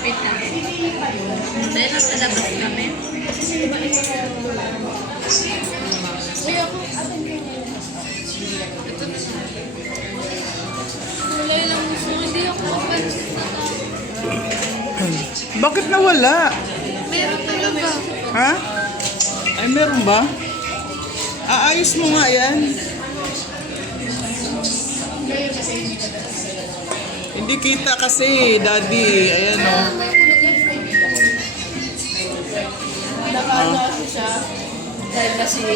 Wait lang. Dahil nasa labas kami. Uy, ako. Kulay lang gusto. Hindi ako mapansin na tao. Bakit nawala? Meron talaga. Ha? Ay, meron ba? Aayos mo nga yan. Hindi kita kasi, Daddy. Ayan o. Nakano kasi siya. Dahil kasi,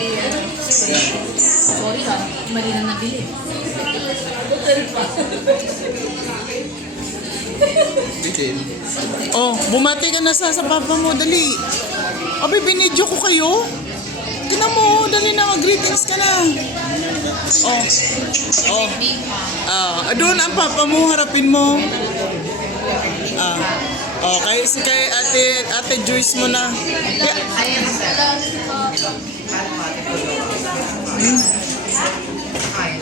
sorry ha, mali na nabili. Hotel pa. Oh, bumati ka na sa papa mo, dali. Abay, binidyo ko kayo. Tingnan mo, dali na, greetings ka na. Oh. Oh. Doon ang papa mo, harapin mo. Oh, kay Ate Joyce mo na. Ayan pala si Papa.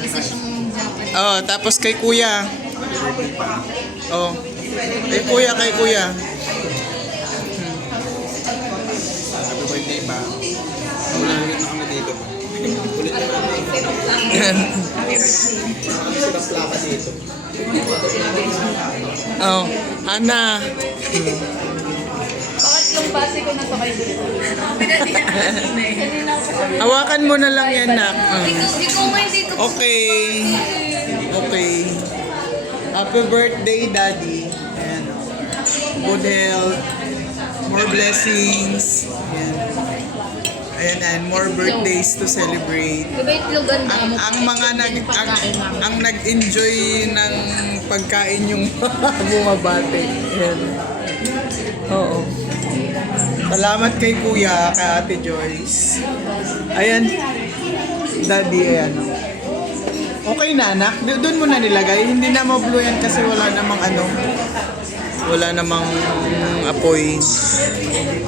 Isa siyang jacket. Oh, tapos kay Kuya. Oh. Kay Kuya. Happy birthday pa. Ulit na kami dito. Ulit na kami. Silang plaka dito. Oh, Ana. Pangatlong base ko na to kayo dito. Kanina ako sabi. Hawakan mo na lang yan, nak. Ikaw nga hindi ko. Okay. Happy birthday, Daddy. Ayan. Good health. More blessings. Ayan, and more birthdays to celebrate. Diba itlogan mo? Ang mga ang nag-enjoy ng pagkain yung bumabate. Ayan. Oo. Salamat kay Kuya, kay Ate Joyce. Ayan. Daddy, ayan. Okay na, anak. Doon mo na nilagay. Hindi na mablo yan kasi wala namang wala namang apoy.